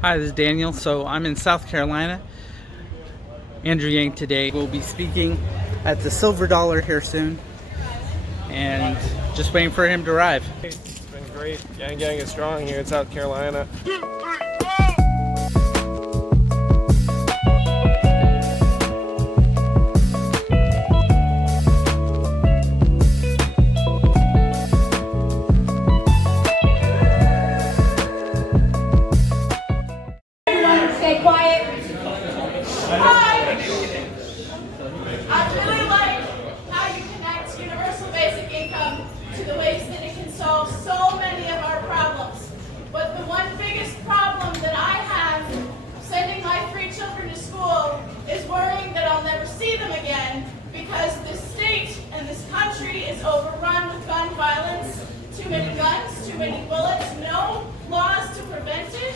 Hi, this is Daniel. So I'm in South Carolina. Andrew Yang today will be speaking at the Silver Dollar here soon, and just waiting for him to arrive. It's been great. Yang is strong here in South Carolina. Stay quiet. Hi! I really like how you connect universal basic income to the ways that it can solve so many of our problems. But the one biggest problem that I have sending my 3 children to school is worrying that I'll never see them again because this state and this country is overrun with gun violence. Too many guns, too many bullets, no laws to prevent it.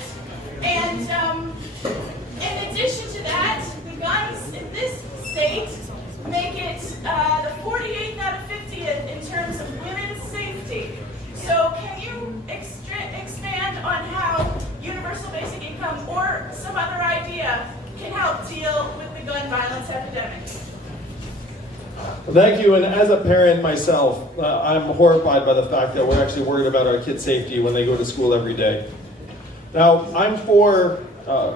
And in addition to that, the guns in this state make it the 48th out of 50th in terms of women's safety. So can you expand on how universal basic income or some other idea can help deal with the gun violence epidemic? Well, thank you, and as a parent myself, I'm horrified by the fact that we're actually worried about our kids' safety when they go to school every day. Now, I'm for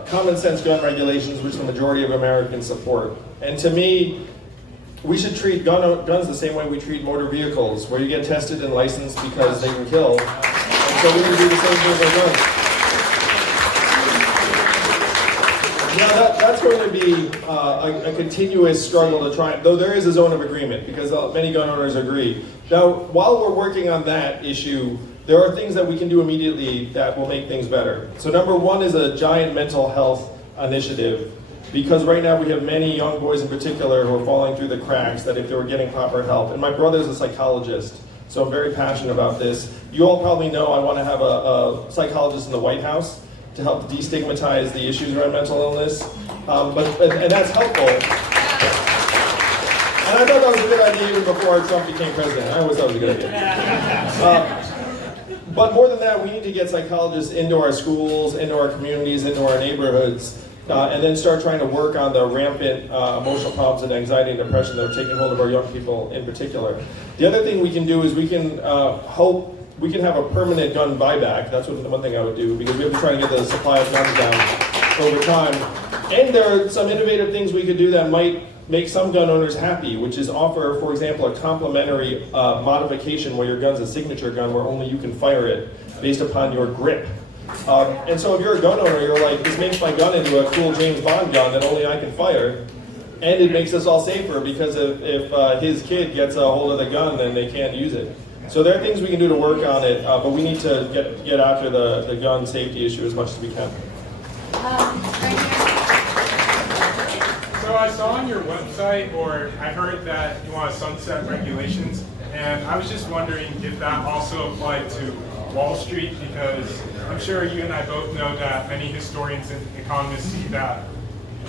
common sense gun regulations, which the majority of Americans support. And to me, we should treat guns the same way we treat motor vehicles, where you get tested and licensed because they can kill. And so we need to do the same thing with guns. Now, that's going to be a continuous struggle to try, though there is a zone of agreement, because many gun owners agree. Now, while we're working on that issue, there are things that we can do immediately that will make things better. So number one is a giant mental health initiative, because right now we have many young boys in particular who are falling through the cracks that if they were getting proper help. And my brother's a psychologist, so I'm very passionate about this. You all probably know I want to have a psychologist in the White House to help destigmatize the issues around mental illness, and that's helpful. And I thought that was a good idea even before Trump became president. I always thought it was a good idea. But more than that, we need to get psychologists into our schools, into our communities, into our neighborhoods, and then start trying to work on the rampant emotional problems and anxiety and depression that are taking hold of our young people in particular. The other thing we can do is we can we can have a permanent gun buyback. That's the one thing I would do, because we have to try to get the supply of guns down over time. And there are some innovative things we could do that might make some gun owners happy, which is offer, for example, a complimentary modification where your gun's a signature gun where only you can fire it based upon your grip. And so if you're a gun owner, you're like, this makes my gun into a cool James Bond gun that only I can fire. And it makes us all safer, because if his kid gets a hold of the gun, then they can't use it. So there are things we can do to work on it, but we need to get after the gun safety issue as much as we can. So I saw on your website, or I heard that you want to sunset regulations, and I was just wondering if that also applied to Wall Street, because I'm sure you and I both know that many historians and economists see that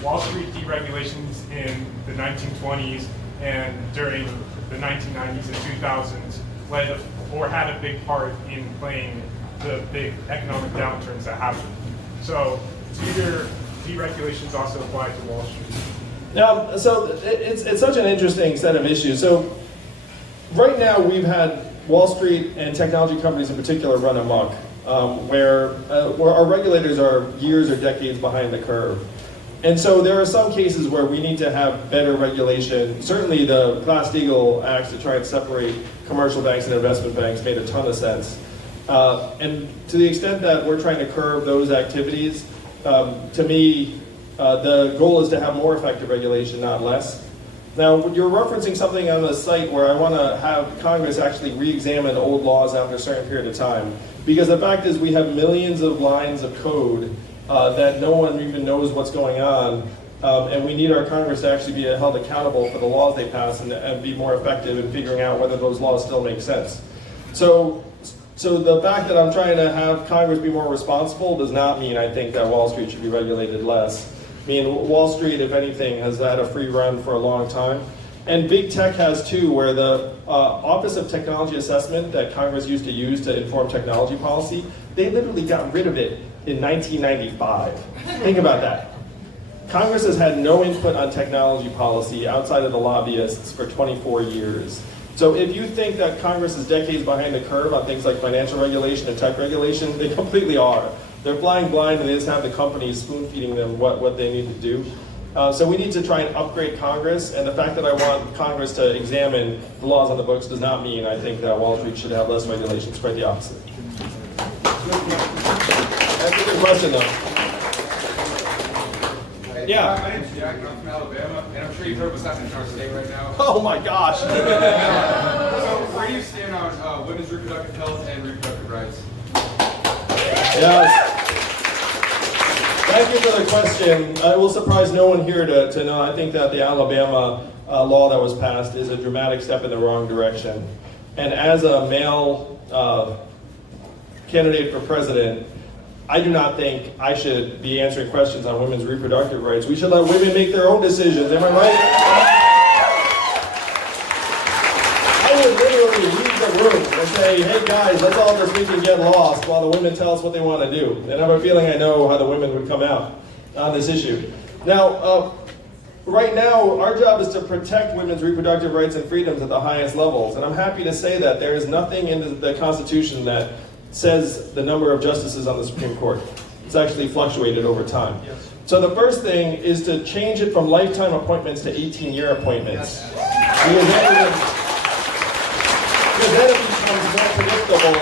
Wall Street deregulations in the 1920s and during the 1990s and 2000s led or had a big part in playing the big economic downturns that happened. So do your deregulations also apply to Wall Street? Now, so it's such an interesting set of issues. So right now we've had Wall Street and technology companies in particular run amok, where our regulators are years or decades behind the curve. And so there are some cases where we need to have better regulation. Certainly the Glass-Steagall Act to try and separate commercial banks and investment banks made a ton of sense. And to the extent that we're trying to curb those activities, to me, the goal is to have more effective regulation, not less. Now, you're referencing something on the site where I want to have Congress actually re-examine old laws after a certain period of time. Because the fact is we have millions of lines of code that no one even knows what's going on, and we need our Congress to actually be held accountable for the laws they pass and be more effective in figuring out whether those laws still make sense. So the fact that I'm trying to have Congress be more responsible does not mean I think that Wall Street should be regulated less. I mean, Wall Street, if anything, has had a free run for a long time. And big tech has too, where the Office of Technology Assessment that Congress used to use to inform technology policy, they literally got rid of it in 1995. Think about that. Congress has had no input on technology policy outside of the lobbyists for 24 years. So if you think that Congress is decades behind the curve on things like financial regulation and tech regulation, they completely are. They're flying blind and they just have the companies spoon-feeding them what they need to do. So we need to try and upgrade Congress, and the fact that I want Congress to examine the laws on the books does not mean I think that Wall Street should have less regulations, quite the opposite. That's a good question though. Yeah. My name's Jack, and I'm from Alabama, and I'm sure you've heard what's happening in our state right now. Oh my gosh. So, where do you stand on women's reproductive health and reproductive rights? Yes. Thank you for the question. It will surprise no one here to know. I think that the Alabama law that was passed is a dramatic step in the wrong direction. And as a male candidate for president, I do not think I should be answering questions on women's reproductive rights. We should let women make their own decisions. Am I right? I would literally leave the room and say, hey guys, let's all just leave and get lost while the women tell us what they want to do. And I have a feeling I know how the women would come out on this issue. Now, right now, our job is to protect women's reproductive rights and freedoms at the highest levels. And I'm happy to say that there is nothing in the Constitution that says the number of justices on the Supreme Court. It's actually fluctuated over time. Yes. So the first thing is to change it from lifetime appointments to 18-year appointments. Because then it becomes more predictable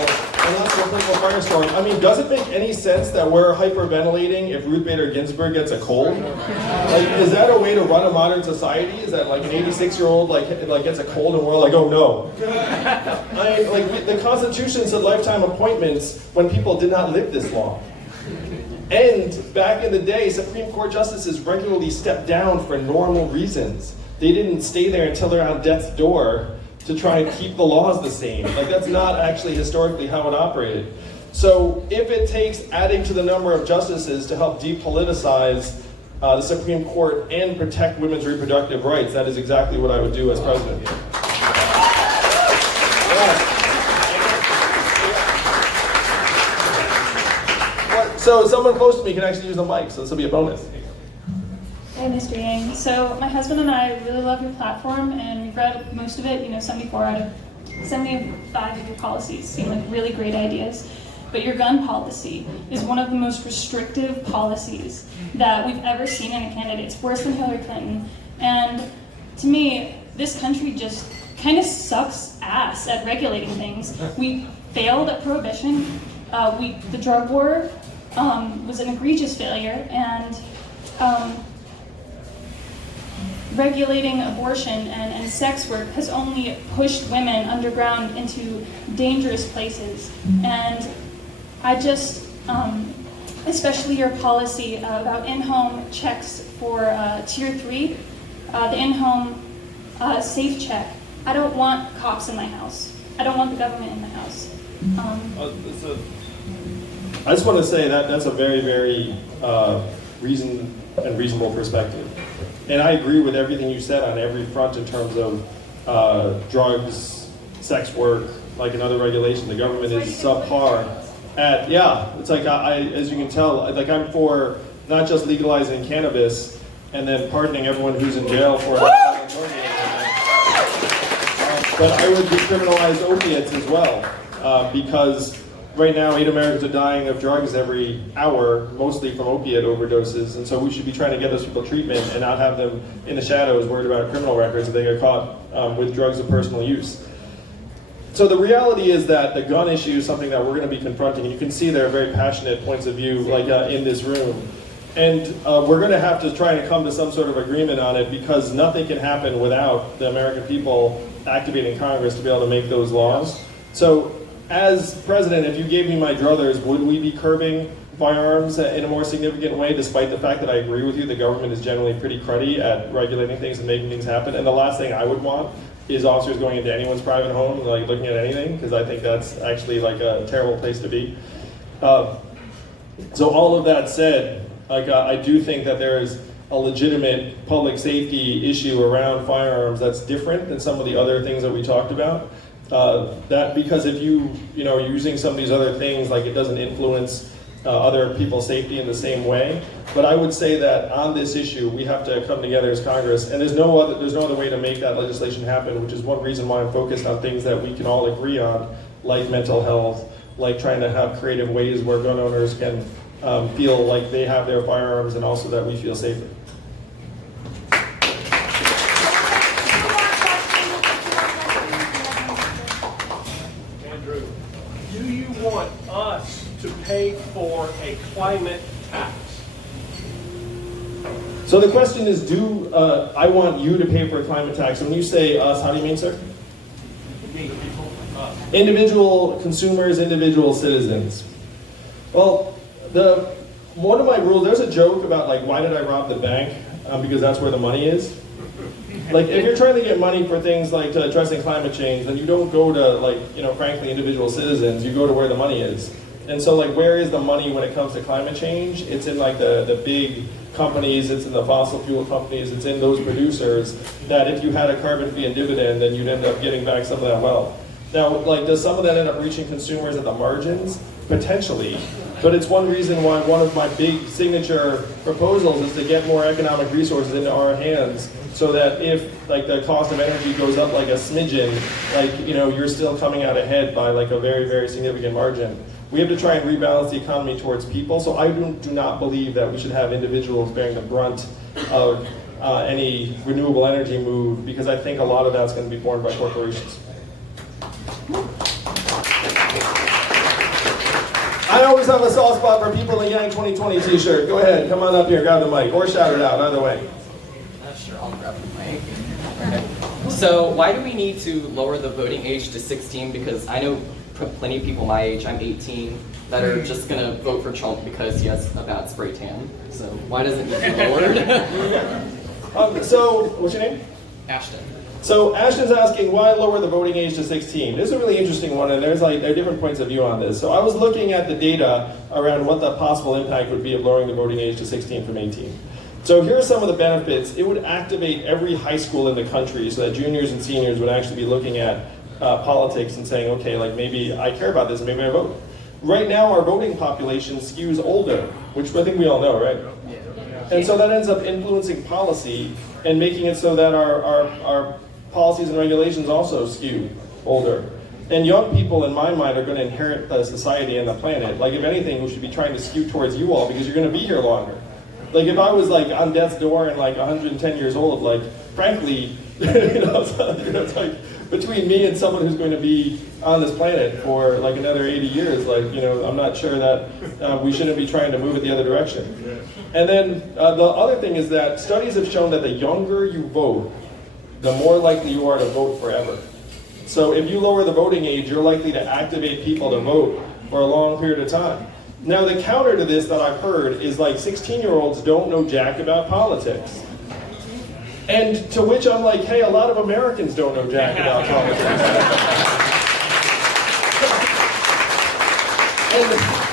and less of a political firestorm. I mean, does it make any sense that we're hyperventilating if Ruth Bader Ginsburg gets a cold? Like, is that a way to run a modern society? Is that like an 86-year-old like gets a cold and we're like, oh no? I mean, like the Constitution said lifetime appointments when people did not live this long. And back in the day, Supreme Court justices regularly stepped down for normal reasons. They didn't stay there until they're on death's door to try and keep the laws the same. Like, that's not actually historically how it operated. So if it takes adding to the number of justices to help depoliticize the Supreme Court and protect women's reproductive rights, that is exactly what I would do as president. Yeah. So someone close to me can actually use the mic, so this will be a bonus. Hey, Mr. Yang. So my husband and I really love your platform, and we've read most of it. 74 out of 75 of your policies seem like really great ideas. But your gun policy is one of the most restrictive policies that we've ever seen in a candidate. It's worse than Hillary Clinton. And to me, this country just kind of sucks ass at regulating things. We failed at prohibition. The drug war was an egregious failure, and regulating abortion and sex work has only pushed women underground into dangerous places. And I just, especially your policy about in-home checks for Tier 3, the in-home safe check. I don't want cops in my house. I don't want the government in my house. I just want to say that that's a very, very reasonable perspective. And I agree with everything you said on every front in terms of drugs, sex work, like another regulation. The government is subpar at, it's like, as you can tell, like I'm for not just legalizing cannabis and then pardoning everyone who's in jail for but I would decriminalize opiates as well, because right now 8 Americans are dying of drugs every hour, mostly from opiate overdoses, and so we should be trying to get those people treatment and not have them in the shadows worried about criminal records if they get caught with drugs of personal use. So the reality is that the gun issue is something that we're going to be confronting, and you can see there are very passionate points of view like in this room. And we're going to have to try and come to some sort of agreement on it, because nothing can happen without the American people activating Congress to be able to make those laws. So as president, if you gave me my druthers, would we be curbing firearms in a more significant way, despite the fact that I agree with you, the government is generally pretty cruddy at regulating things and making things happen. And the last thing I would want is officers going into anyone's private home and like looking at anything, because I think that's actually like a terrible place to be. So all of that said, I do think that there is a legitimate public safety issue around firearms that's different than some of the other things that we talked about. That because if you're using some of these other things, like it doesn't influence other people's safety in the same way. But I would say that on this issue, we have to come together as Congress, and there's no other way to make that legislation happen, which is one reason why I'm focused on things that we can all agree on, like mental health, like trying to have creative ways where gun owners can feel like they have their firearms, and also that we feel safer. Andrew, do you want us to pay for a climate tax? So the question is, do I want you to pay for a climate tax? And when you say us, how do you mean, sir? Me, people, us. Individual consumers, individual citizens. Well, one of my rules, there's a joke about like, why did I rob the bank? Because that's where the money is. Like, if you're trying to get money for things like addressing climate change, then you don't go to, like, frankly, individual citizens. You go to where the money is. And so, like, where is the money when it comes to climate change? It's in, like, the big companies, it's in the fossil fuel companies, it's in those producers that if you had a carbon fee and dividend, then you'd end up getting back some of that wealth. Now, like, does some of that end up reaching consumers at the margins? Potentially. But it's one reason why one of my big signature proposals is to get more economic resources into our hands, so that if like the cost of energy goes up like a smidgen, like you're still coming out ahead by like a very, very significant margin. We have to try and rebalance the economy towards people. So I do not believe that we should have individuals bearing the brunt of any renewable energy move, because I think a lot of that's going to be borne by corporations. I always have a soft spot for people in the Yang 2020 t-shirt. Go ahead, come on up here, grab the mic, or shout it out, either way. Sure, I'll grab the mic. Okay. So why do we need to lower the voting age to 16? Because I know plenty of people my age, I'm 18, that are just going to vote for Trump because he has a bad spray tan. So why doesn't it need to be lowered? So, what's your name? Ashton. So Ashton's asking, why lower the voting age to 16? This is a really interesting one, and there are different points of view on this. So I was looking at the data around what the possible impact would be of lowering the voting age to 16 from 18. So here are some of the benefits. It would activate every high school in the country so that juniors and seniors would actually be looking at politics and saying, okay, like maybe I care about this, maybe I vote. Right now our voting population skews older, which I think we all know, right? Yeah. And so that ends up influencing policy and making it so that our policies and regulations also skew older. And young people, in my mind, are going to inherit the society and the planet. Like, if anything, we should be trying to skew towards you all, because you're going to be here longer. Like, if I was like on death's door and like 110 years old, like, frankly, it's like between me and someone who's going to be on this planet for like another 80 years, like, I'm not sure that we shouldn't be trying to move it the other direction. And then the other thing is that studies have shown that the younger you vote, the more likely you are to vote forever. So if you lower the voting age, you're likely to activate people to vote for a long period of time. Now, the counter to this that I've heard is like 16-year-olds don't know jack about politics. And to which I'm like, hey, a lot of Americans don't know jack about politics.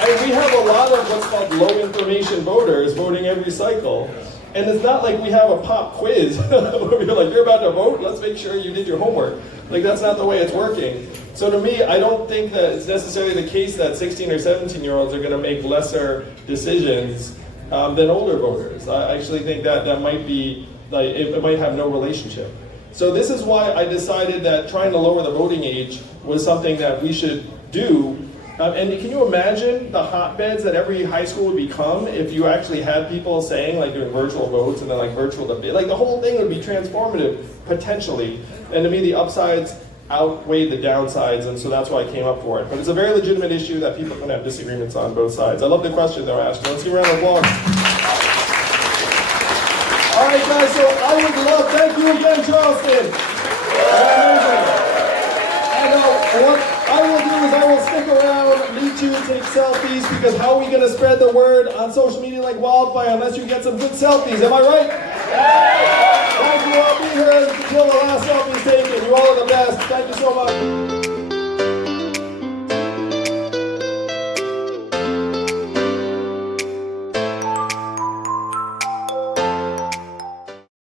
And we have a lot of what's called low information voters voting every cycle. And it's not like we have a pop quiz where we're like, you're about to vote, let's make sure you did your homework. Like, that's not the way it's working. So to me, I don't think that it's necessarily the case that 16 or 17-year-olds are going to make lesser decisions than older voters. I actually think that that might be, like, it might have no relationship. So this is why I decided that trying to lower the voting age was something that we should do. And can you imagine the hotbeds that every high school would become if you actually had people saying, like, doing virtual votes and then like virtual debate? Like, the whole thing would be transformative, potentially. And to me, the upsides outweigh the downsides, and so that's why I came up for it. But it's a very legitimate issue that people can have disagreements on both sides. I love the question, though, Ashton. Let's give a round of applause. All right, guys, so I would love, thank you again, Charleston. And what I will do is I will stick around, meet you, take selfies, because how are we going to spread the word on social media like wildfire unless you get some good selfies? Am I right? Thank you all.